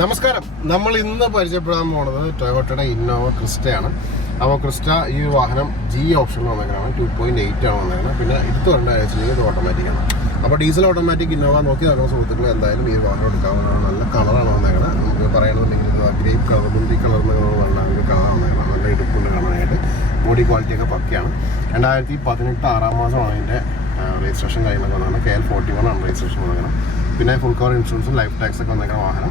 നമസ്കാരം. നമ്മൾ ഇന്ന് പരിചയപ്പെടാൻ പോകുന്നത് ടൊയോട്ടയുടെ ഇന്നോവ ക്രിസ്റ്റയാണ്. അപ്പോൾ ക്രിസ്റ്റ ഈ വാഹനം ജി ഓപ്ഷനിൽ വന്നേക്കാണ്. 2.8 ആണ് വന്നേക്കുന്നത്. പിന്നെ എടുത്ത് വരേണ്ട വെച്ചിട്ടുണ്ടെങ്കിൽ ഇത് ഓട്ടോമാറ്റിക്കാണ്. അപ്പോൾ ഡീസൽ ഓട്ടോമാറ്റിക് ഇന്നോവ നോക്കി നടക്കുന്ന സുഹൃത്തുക്കൾ എന്തായാലും ഈ വാഹനം എടുക്കാവുന്നതാണ്. നല്ല കളറാണ് വന്നേക്കുന്നത്. നമുക്ക് പറയണമെന്നുണ്ടെങ്കിൽ ഇത് ഗ്രേപ്പ് കളർ, മുന്തി കളർ എന്ന് പറഞ്ഞ ഒരു കളർ വന്നേക്കണം. നല്ല ഇടുപ്പുണ്ട് കാണാനായിട്ട്. ബോഡി ക്വാളിറ്റിയൊക്കെ പക്കയാണ്. 2018 6 മാസമാണ് അതിൻ്റെ രജിസ്ട്രേഷൻ കാര്യങ്ങളൊക്കെ വന്നേക്കണം. KL 41 ആണ് രജിസ്ട്രേഷൻ വന്നേക്കണം. പിന്നെ ഫുൾ കവർ ഇൻഷുറൻസും ലൈഫ് ടാക്സ് ഒക്കെ വന്നേക്കുന്ന വാഹനം.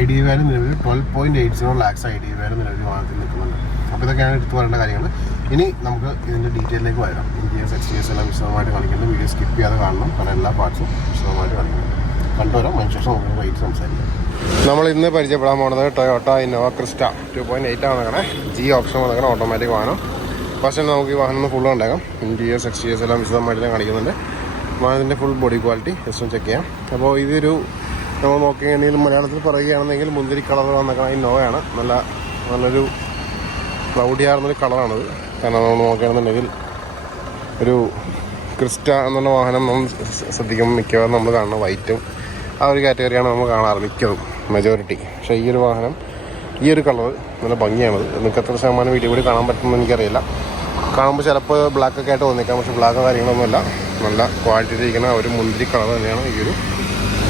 ID വാല്യൂ നിലവിൽ 12.80 lakhs ID വാല്യൂ നിലവിൽ വാഹനത്തിൽ നിൽക്കുന്നുണ്ട്. അപ്പോൾ ഇതൊക്കെയാണ് എടുത്തു പറയേണ്ട കാര്യങ്ങൾ. ഇനി നമുക്ക് ഇതിൻ്റെ ഡീറ്റെയിലേക്ക് വരാം. ഇന്ത്യസ് എക്സ്റ്റീരിയേഴ്സ് എല്ലാം വിശദമായിട്ട് കാണിക്കുന്നത്. വീഡിയോ സ്കിപ്പ് ചെയ്യാതെ കാണണം. കാരണം എല്ലാ പാർട്സും വിശദമായിട്ട് കാണിക്കുന്നത് കണ്ടുവരാം. അതിനുശേഷം നമുക്ക് വൈകിട്ട് സംസാരിക്കാം. നമ്മൾ ഇന്ന് പരിചയപ്പെടാൻ പോകുന്നത് ടൊയോട്ട ഇന്നോവ ക്രിസ്റ്റ 2.8 ആണ് നടക്കണേ. G option വന്നേക്കണം. ഓട്ടോമാറ്റിക് വാഹനം. പക്ഷേ നമുക്ക് ഈ വാഹനം ഒന്ന് ഫുള്ള് ഉണ്ടാക്കാം. ഇന്ത്യസ് എക്സ്റ്റീരിയേഴ്സ് എല്ലാം വിശദമായിട്ട് കാണിക്കുന്നുണ്ട്. വാഹനത്തിൻ്റെ full body quality just check ചെയ്യാം. അപ്പോൾ ഇതൊരു നമ്മൾ നോക്കുകയാണെങ്കിൽ മലയാളത്തിൽ പറയുകയാണെന്നെങ്കിൽ മുന്തിരി കളർ വന്നേക്കണം ഇന്നോവയാണ്. നല്ലൊരു ക്ലൗഡിയാർന്നൊരു കളറാണത്. കാരണം നമ്മൾ നോക്കുകയാണെന്നുണ്ടെങ്കിൽ ഒരു ക്രിസ്റ്റ എന്നുള്ള വാഹനം നമ്മൾ ശ്രദ്ധിക്കുമ്പോൾ മിക്കവാറും നമ്മൾ കാണുന്ന വൈറ്റും ആ ഒരു കാറ്റഗറിയാണ് നമ്മൾ കാണാറ് മിക്കതും മെജോറിറ്റി. പക്ഷേ ഈ ഒരു വാഹനം ഈ ഒരു കളർ നല്ല ഭംഗിയാണത്. നിങ്ങൾക്ക് എത്ര ശതമാനം വീഡിയോ കൂടി കാണാൻ പറ്റുമെന്ന് എനിക്കറിയില്ല. കാണുമ്പോൾ ചിലപ്പോൾ ബ്ലാക്കൊക്കെ ആയിട്ട് തോന്നിക്കാം. പക്ഷേ ബ്ലാക്ക് കാര്യങ്ങളൊന്നുമല്ല. നല്ല ക്വാളിറ്റിയിലിരിക്കുന്ന ഒരു മുന്തിരി കളർ തന്നെയാണ് ഈ ഒരു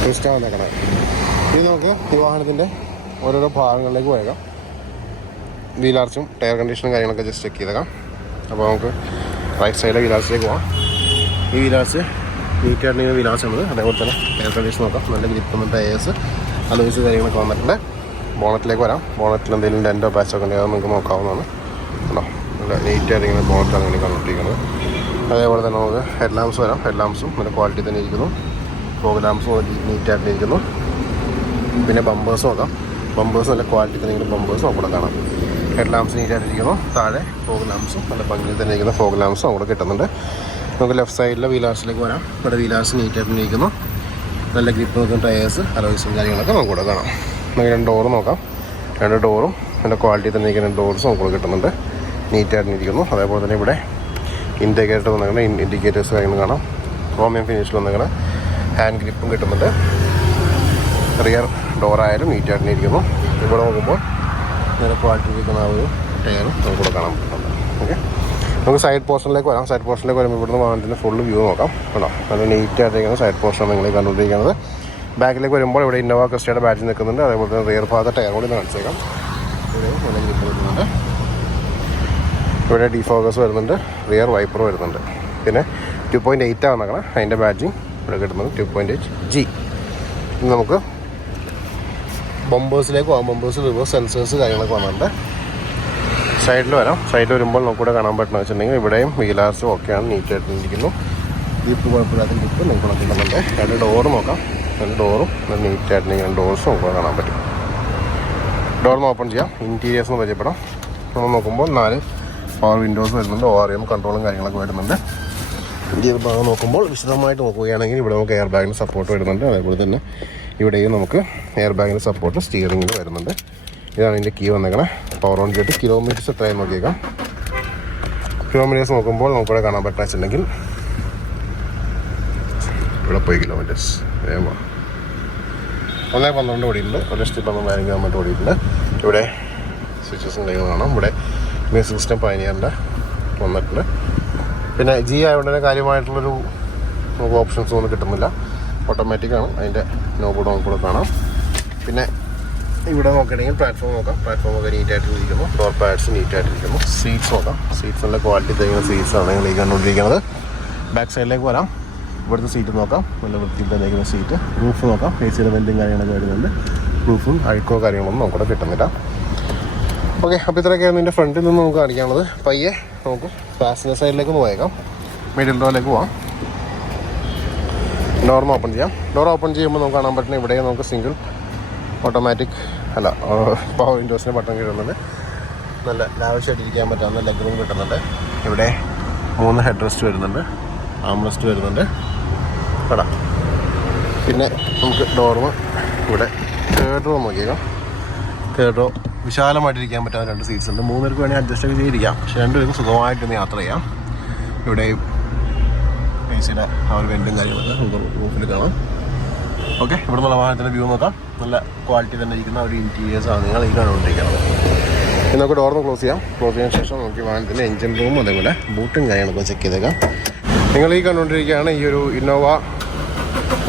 ക്രിസ്റ്റ വന്നേക്കണത്. ഇത് നമുക്ക് ഈ വാഹനത്തിൻ്റെ ഓരോരോ ഭാഗങ്ങളിലേക്ക് പോയേക്കാം. വീലാർച്ചും ടയർ കണ്ടീഷനും കാര്യങ്ങളൊക്കെ ജസ്റ്റ് ചെക്ക് ചെയ്തേക്കാം. അപ്പോൾ നമുക്ക് റൈറ്റ് സൈഡിലെ വീലാർച്ചിലേക്ക് പോകാം. ഈ വീലാർച്ച് നീറ്റായിട്ടുണ്ടെങ്കിൽ വീലാർച്ചാണത്. അതേപോലെ തന്നെ ടയർ കണ്ടീഷൻ നോക്കാം. നല്ല ഗ്രിപ്പ് വന്നിട്ട് AS അലോയ്സ് കാര്യങ്ങളൊക്കെ വന്നിട്ടുണ്ട്. ബോണറ്റിലേക്ക് വരാം. ബോണറ്റിൽ എന്തെങ്കിലും ഡെൻറ്റോ പാച്ചൊക്കെ ഉണ്ടെങ്കിൽ അത് നമുക്ക് നോക്കാവുന്നതാണ്. കേട്ടോ, നല്ല നീറ്റായിട്ട് ഇങ്ങനെ ബോണറ്റാണ് ഇങ്ങനെ കണ്ടിരിക്കുന്നത്. അതേപോലെ തന്നെ നമുക്ക് ഹെഡ് ലാംപ്സ് വരാം. ഹെഡ് ലാംപ്സും നല്ല ക്വാളിറ്റി തന്നെ ഇരിക്കുന്നു. ഫോഗ് ലാംപ്സും നീറ്റായിട്ട് ഇരിക്കുന്നു. പിന്നെ ബമ്പേഴ്സ് നോക്കാം. ബമ്പേഴ്സ് നല്ല ക്വാളിറ്റി തന്നെ ഇരിക്കുന്ന ബമ്പേഴ്സും അവിടെ കാണാം. ഹെഡ് ലാംപ്സ് നീറ്റായിട്ടിരിക്കുന്നു. താഴെ ഫോഗ് ലാംപ്സും നല്ല ഭംഗിയിൽ തന്നെ ഇരിക്കുന്ന ഫോഗ് ലാംപ്സും അവിടെ കിട്ടുന്നുണ്ട്. നമുക്ക് ലെഫ്റ്റ് സൈഡിലെ വീലാർസിലേക്ക് വരാം. ഇവിടെ വീലാർസ് നീറ്റായിട്ട് ഇരിക്കുന്നു. നല്ല ഗ്രിപ്പ് നോക്കുന്ന ടയേഴ്സ് അലോയ്സും കാര്യങ്ങളൊക്കെ നമുക്കിവിടെ കാണാം. നമുക്ക് 2 ഡോറ് നോക്കാം. 2 ഡോറും നല്ല ക്വാളിറ്റി തന്നെ ഇരിക്കുന്ന ഡോർസും നമുക്കിവിടെ കിട്ടുന്നുണ്ട്. നീറ്റായിട്ടിരിക്കുന്നു. അതേപോലെ തന്നെ ഇവിടെ ഇൻഡിക്കേറ്റർ വന്നിങ്ങനെ ഇൻഡിക്കേറ്റേഴ്സ് കാര്യങ്ങൾ കാണാം. ക്രോമിയം ഫിനിഷിൽ വന്നിങ്ങനെ ഹാൻഡ് ഗ്രിപ്പും കിട്ടുന്നുണ്ട്. റിയർ ഡോറായാലും നീറ്റായിട്ട് ഇരിക്കുന്നു. ഇവിടെ നോക്കുമ്പോൾ നേരെ ക്വാളിറ്റി ഇരിക്കുന്ന ആ ഒരു ടയറും നമുക്കിവിടെ കാണാൻ പറ്റുന്നുണ്ട്. ഓക്കെ, നമുക്ക് സൈഡ് പോർഷനിലേക്ക് വരാം. സൈഡ് പോർഷനിലേക്ക് വരുമ്പോൾ ഇവിടുന്ന് വാഹനത്തിൻ്റെ ഫുള്ള് വ്യൂ നോക്കാം. കേട്ടോ, നല്ല നീറ്റായിട്ടിരിക്കുന്ന സൈഡ് പോർഷനാണ് നിങ്ങൾ കണ്ടുകൊണ്ടിരിക്കുന്നത്. ബാക്കിലേക്ക് വരുമ്പോൾ ഇവിടെ ഇന്നോവ ക്രിസ്റ്റയുടെ ബാഡ്ജ് നിൽക്കുന്നുണ്ട്. അതേപോലെ തന്നെ റിയർ ഭാഗത്തെ ടയർ കൂടി കാണിച്ചേക്കാം. ഇവിടെ നല്ല ഗ്രിപ്പ് വരുന്നുണ്ട്. ഇവിടെ ഡിഫോക്കസ് വരുന്നുണ്ട്. റിയർ വൈപ്പർ വരുന്നുണ്ട്. പിന്നെ 2.8 ആണ് നടക്കണം. അതിൻ്റെ ബാഡ്ജിങ് ഇവിടെ കിട്ടുന്നത് 2.8 G. ഇനി നമുക്ക് ബമ്പേഴ്സിലേക്ക് പോകാം. ബമ്പേഴ്സ് റിവേഴ്സ് സെൻസേഴ്സ് കാര്യങ്ങളൊക്കെ വന്നിട്ടുണ്ട്. സൈഡിൽ വരാം. സൈഡിൽ വരുമ്പോൾ നമുക്കിവിടെ കാണാൻ പറ്റുന്നത് വെച്ചിട്ടുണ്ടെങ്കിൽ ഇവിടെയും വീലാർസും ഒക്കെയാണ് നീറ്റായിട്ടിരിക്കുന്നു. ഗ്രിപ്പ് കുഴപ്പമില്ലാത്ത ഗ്രിപ്പ് നമുക്ക് കിട്ടുന്നുണ്ട്. 2 ഡോറ് നോക്കാം. 2 ഡോറും നല്ല നീറ്റായിട്ടിരിക്കുന്ന ഡോർസും നമുക്ക് കാണാൻ പറ്റും. ഡോറിന് ഓപ്പൺ ചെയ്യാം. ഇൻറ്റീരിയേഴ്സ് പരിചയപ്പെടാം. നമ്മൾ നോക്കുമ്പോൾ 4 പവർ വിൻഡോസ് വരുന്നുണ്ട്. ORM കൺട്രോളും കാര്യങ്ങളൊക്കെ വരുന്നുണ്ട്. ഈ ഒരു ഭാഗം നോക്കുമ്പോൾ വിശദമായിട്ട് നോക്കുകയാണെങ്കിൽ ഇവിടെ നമുക്ക് എയർ ബാഗിന് സപ്പോർട്ട് വരുന്നുണ്ട്. അതേപോലെ തന്നെ ഇവിടെയും നമുക്ക് എയർ ബാഗിന് സപ്പോർട്ട് സ്റ്റിയറിങ്ങിന് വരുന്നുണ്ട്. ഇതാണ് ഇതിൻ്റെ കീ വന്നേക്കണേ. പവർ ഓൺ ചെയ്തിട്ട് കിലോമീറ്റേഴ്സ് എത്രയും നോക്കിയേക്കാം. കിലോമീറ്റേഴ്സ് നോക്കുമ്പോൾ നമുക്കിവിടെ കാണാൻ പറ്റുക വെച്ചിട്ടുണ്ടെങ്കിൽ ഇവിടെ പോയി കിലോമീറ്റേഴ്സ് 112 ഓടിയിട്ടുണ്ട്. 1,12,000 കിലോമീറ്റർ ഓടിയിട്ടുണ്ട്. ഇവിടെ സ്വിച്ചസും കാര്യങ്ങളും കാണാം. ഇവിടെ മ്യൂസിക് സിസ്റ്റം പയനിയറിൻ്റെ വന്നിട്ടുണ്ട്. പിന്നെ G ആയതുകൊണ്ട് കാര്യമായിട്ടുള്ളൊരു നമുക്ക് ഓപ്ഷൻസ് ഒന്നും കിട്ടുന്നില്ല. ഓട്ടോമാറ്റിക്കാണ്. അതിൻ്റെ നോബോർഡ് നമുക്കിവിടെ കാണാം. പിന്നെ ഇവിടെ നോക്കുകയാണെങ്കിൽ പ്ലാറ്റ്ഫോം നോക്കാം. പ്ലാറ്റ്ഫോം ഒക്കെ നീറ്റായിട്ടിരിക്കുന്നു. ഡോർ പാഡ്സ് നീറ്റായിട്ടിരിക്കുന്നു. സീറ്റ്സ് നോക്കാം. സീറ്റ്സ് നല്ല ക്വാളിറ്റി തരുന്ന സീറ്റ്സാണ് നിങ്ങൾ ഈ കണ്ടുകൊണ്ടിരിക്കുന്നത്. ബാക്ക് സൈഡിലേക്ക് വരാം. ഇവിടുത്തെ സീറ്റ് നോക്കാം. നല്ല വൃത്തിയിൽ തന്നേക്കുന്ന സീറ്റ്. റൂഫ് നോക്കാം. AC വെൻറ്റും കാര്യങ്ങളൊക്കെ വരുന്നുണ്ട്. റൂഫും അഴുക്കോ കാര്യങ്ങളൊന്നും നമുക്കിവിടെ കിട്ടുന്നില്ല. ഓക്കെ, അപ്പോൾ ഇത്രയൊക്കെയാണ് ഇതിൻ്റെ ഫ്രണ്ടിൽ നിന്ന് നമുക്ക് കാണിക്കാനുള്ളത്. പയ്യെ നമുക്ക് പാസഞ്ചർ സൈഡിലേക്ക് പോയേക്കാം. മിഡിൽ ഡോറിലേക്ക് പോവാം. ഡോർ ഓപ്പൺ ചെയ്യാം. ഡോർ ഓപ്പൺ ചെയ്യുമ്പോൾ നമുക്ക് കാണാൻ പറ്റുന്ന ഇവിടെ നമുക്ക് സിംഗിൾ ഓട്ടോമാറ്റിക് പവർ വിൻഡോസിൻ്റെ ബട്ടൺ കിട്ടുന്നുണ്ട്. നല്ല ലാവിഷായിട്ടിരിക്കാൻ പറ്റാവുന്ന ലെഗ് റൂം കിട്ടുന്നുണ്ട്. ഇവിടെ 3 ഹെഡ് റെസ്റ്റ് വരുന്നുണ്ട്. ആംറെസ്റ്റ് വരുന്നുണ്ട്. കേട്ടോ, പിന്നെ നമുക്ക് ഡോറും ഇവിടെ തേർഡ് റോ നോക്കിയേക്കാം. തേർഡ് റോ വിശാലമായിട്ടിരിക്കാൻ പറ്റാവുന്ന 2 സീറ്റ്സ് ഉണ്ട്. 3 പേർക്ക് വേണമെങ്കിൽ അഡ്ജസ്റ്റ് ഒക്കെ ചെയ്തിരിക്കാം. പക്ഷേ 2 പേർക്ക് സുഖമായിട്ടൊന്ന് യാത്ര ചെയ്യാം. ഇവിടെ AC യുടെ ആ ഒരു വെൻറ്റും കാര്യങ്ങളൊക്കെ നമുക്ക് റൂഫിൽ കാണാം. ഓക്കെ, ഇവിടെ നിന്നുള്ള വാഹനത്തിൻ്റെ വ്യൂ നോക്കാം. നല്ല ക്വാളിറ്റി തന്നെ ഇരിക്കുന്ന ഒരു ഇൻറ്റീരിയേഴ്സാണ് നിങ്ങൾ ഈ കണ്ടുകൊണ്ടിരിക്കുന്നത്. ഇനി നമുക്ക് ഡോറിന് ക്ലോസ് ചെയ്യാം. ക്ലോസ് ചെയ്യാൻ ശേഷം നമുക്ക് വാഹനത്തിൻ്റെ എഞ്ചിൻ റൂം അതേപോലെ ബൂട്ടും കാര്യങ്ങളൊക്കെ ചെക്ക് ചെയ്തേക്കാം. നിങ്ങൾ ഈ കണ്ടുകൊണ്ടിരിക്കുകയാണ് ഈ ഒരു ഇന്നോവ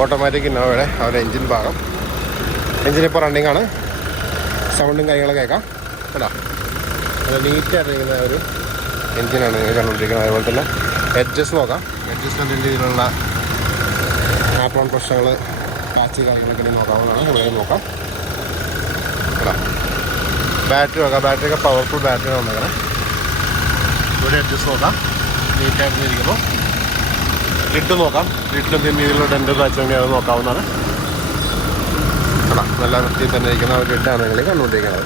ഓട്ടോമാറ്റിക് ഇന്നോവയുടെ ആ ഒരു എഞ്ചിൻ ഭാഗം. എഞ്ചിൻ ഇപ്പോൾ റണ്ണിങ് ആണ്. സൗണ്ടും കാര്യങ്ങളൊക്കെ കേൾക്കാം കേട്ടോ. നല്ല നീറ്റായിട്ടിരിക്കുന്ന ഒരു എഞ്ചിനാണ് നിങ്ങൾ കണ്ടുകൊണ്ടിരിക്കുന്നത്. അതുപോലെ തന്നെ എഡ്ജസ് നോക്കാം. എഡ്ജസ് നല്ല രീതിയിലുള്ള ആപ്ലോൺ പ്രശ്നങ്ങൾ പാച്ച് കാര്യങ്ങളൊക്കെ നോക്കാവുന്നതാണ്. ഇവിടെ നോക്കാം കേട്ടോ. ബാറ്ററി നോക്കാം. ബാറ്ററിയൊക്കെ പവർഫുൾ ബാറ്ററി വന്നേക്കണം. ഇവിടെ അഡ്ജസ്റ്റ് നോക്കാം. നീറ്റായിട്ട് ഇരിക്കുന്നു. ലിഡ് നോക്കാം. ലിഡിൽ എന്തെങ്കിലും രീതിയിലുള്ള ഡെൻറ്റ് കാച്ചുണ്ടെങ്കിൽ അത് നോക്കാവുന്നതാണ് കേട്ടോ. നല്ല വൃത്തിയിൽ തന്നെ ഇരിക്കുന്ന ഒരു ലിഡാണ് നിങ്ങൾ കണ്ടുകൊണ്ടിരിക്കുന്നത്.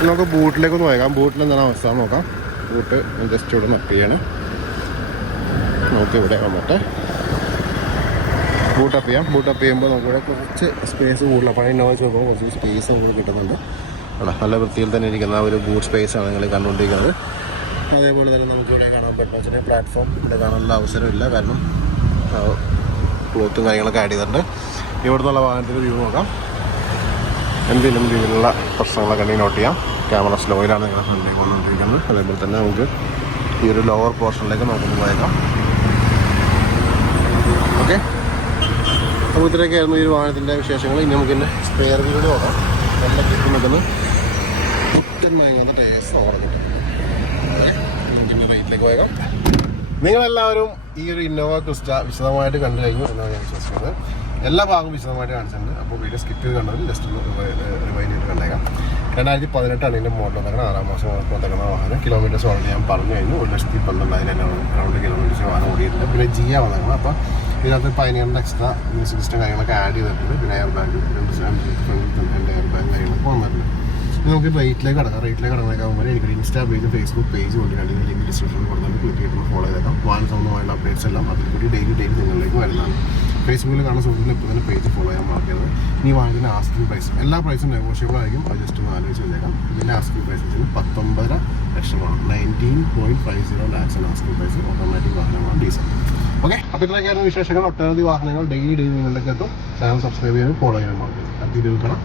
നമുക്ക് ബൂട്ടിലേക്ക് ഒന്ന് നോക്കാം. ബൂട്ടിൽ എന്താണ് അവസ്ഥ നോക്കാം. ബൂട്ട് ജസ്റ്റ് ഇവിടെ നട്ട് ചെയ്യാണ്. നമുക്ക് ഇവിടെ വന്നിട്ട് ബൂട്ടപ്പ് ചെയ്യാം. ബൂട്ടപ്പ് ചെയ്യുമ്പോൾ നമുക്കിവിടെ കുറച്ച് സ്പേസ് കൂടുതലാണ്. പഴയ ഇന്നോവ നോക്കുമ്പോൾ കുറച്ച് സ്പേസ് നമുക്ക് കിട്ടുന്നുണ്ട്. നല്ല വൃത്തിയിൽ തന്നെ ഇരിക്കുന്ന ഒരു ബൂട്ട് സ്പേസാണ് നിങ്ങൾ കണ്ടുകൊണ്ടിരിക്കുന്നത്. അതേപോലെ തന്നെ നമുക്കിവിടെ കാണാൻ പറ്റുന്ന വെച്ചാൽ പ്ലാറ്റ്ഫോം ഇവിടെ കാണാനുള്ള അവസരമില്ല. കാരണം ക്ലോത്തും കാര്യങ്ങളൊക്കെ ആഡ് ചെയ്തിട്ടുണ്ട്. ഇവിടെ നിന്നുള്ള വാഹനത്തിൻ്റെ വ്യൂ നോക്കാം. എന്തെങ്കിലും രീതിയിലുള്ള പ്രശ്നങ്ങളൊക്കെ ഉണ്ടെങ്കിൽ നോട്ട് ചെയ്യാം. ക്യാമറ സ്ലോയിലാണ് നിങ്ങൾ ഫ്രണ്ടിലേക്ക് കൊണ്ടുകൊണ്ടിരിക്കുന്നത്. അതേപോലെ തന്നെ നമുക്ക് ഈ ഒരു ലോവർ പോർഷനിലേക്ക് നോക്കുന്നു പോയേക്കാം. ഓക്കെ, അപ്പോൾ ഇത്രയൊക്കെയായിരുന്നു ഈ ഒരു വാഹനത്തിൻ്റെ വിശേഷങ്ങൾ. ഇനി നമുക്ക് തന്നെ സ്പെയർ വീട് നോക്കാം. നല്ല കിട്ടും നിൽക്കുന്നത് പുത്തൻ മയങ്ങുന്ന ടേസ്റ്റ് ഓർഡർ ഇഞ്ചിൻ്റെ റേറ്റിലേക്ക് പോയേക്കാം. നിങ്ങളെല്ലാവരും ഈ ഒരു ഇന്നോവ ക്രിസ്റ്റ വിശദമായിട്ട് കണ്ടു കഴിഞ്ഞു എന്നാണ് ഞാൻ വിശ്വസിക്കുന്നത്. എല്ലാ ഭാഗവും വിശദമായിട്ട് കാണിച്ചിട്ടുണ്ട്. അപ്പോൾ വീഡിയോ സ്കിപ്പ് ചെയ്ത് കണ്ടതിൽ ജസ്റ്റ് ഒന്ന് റിവൈൻഡ് ചെയ്ത് കണ്ടേക്കാം. 2018 ഇതിൻ്റെ മോഡൽ വന്നേക്കണം. 6 മാസം വന്നേക്കുന്ന വാഹനം. കിലോമീറ്റേഴ്സ് ഓൾറെഡി ഞാൻ പറഞ്ഞു കഴിഞ്ഞു. 1,12,000 അറൗണ്ട് കിലോമീറ്റേഴ്സ് വാഹനം ഓടിയിട്ടുണ്ട്. പിന്നെ ജിയ വന്നേക്കണം. അപ്പോൾ ഇതിനകത്ത് പൈനിയറിൻ്റെ എക്സ്ട്രാ മ്യൂസിക് സിസ്റ്റം കാര്യങ്ങളൊക്കെ ആഡ് ചെയ്തിട്ടുണ്ട്. പിന്നെ എയർ ബാഗ്, എൻ്റെ എയർ ബാഗ് കാര്യങ്ങളൊക്കെ വന്നിട്ടുണ്ട്. ഇനി നമുക്ക് റേറ്റിലേക്ക് കടക്കാം. റേറ്റിലേക്ക് കടന്നേക്കാകുമ്പോൾ എനിക്കൊരു ഇൻസ്റ്റാ പേജ്, ഫേസ്ബുക്ക് പേജ് കൊണ്ടിട്ടുണ്ട്. ലിങ്ക് ഡിസ്ക്രിപ്ഷനിൽ കൊടുത്തിട്ട് ക്ലിക്ക് ചെയ്തിട്ട് ഫോളോ ചെയ്തേക്കാം. വാഹന സംബന്ധമായുള്ള അപ്ഡേറ്റ്സ് എല്ലാം അതിൽ കൂടി ഡെയിലി നിങ്ങളിലേക്ക് വരുന്നതാണ്. ഫേസ്ബുക്കിൽ കാണുന്ന സുഹൃത്തുക്കൾ ഇപ്പോൾ തന്നെ പേജ് ഫോളോ ചെയ്യാൻ മറക്കരുത്. ഇനി വാഹനത്തിൻ്റെ ആസ്കിംഗ് പ്രൈസ് എല്ലാ പ്രൈസും നെഗോഷ്യബിൾ ആയിരിക്കും. അത് ജസ്റ്റ് ഒന്ന് ആലോചിച്ച് വെച്ചേക്കാം. ഇതിൻ്റെ ആസ്കിംഗ് പ്രൈസ് 19.5 ലക്ഷമാണ്. 19.50 ലാക്സാണ് ആസ്കിംഗ് പ്രൈസ്. ഓട്ടോമാറ്റിക് വാഹനമാണ്, ഡീസൽ. ഓക്കെ, അപ്പോൾ ഇത്രയൊക്കെയായിരുന്നു വിശേഷങ്ങൾ. ഒട്ടനവധി വാഹനങ്ങൾ ഡെയിലി നിങ്ങളിലേക്ക് എത്തും. ചാനൽ സബ്സ്ക്രൈബ് ചെയ്യാനും ഫോളോ ചെയ്യാനും മറക്കരുത്. അടുത്ത വീഡിയോയിൽ കാണാം.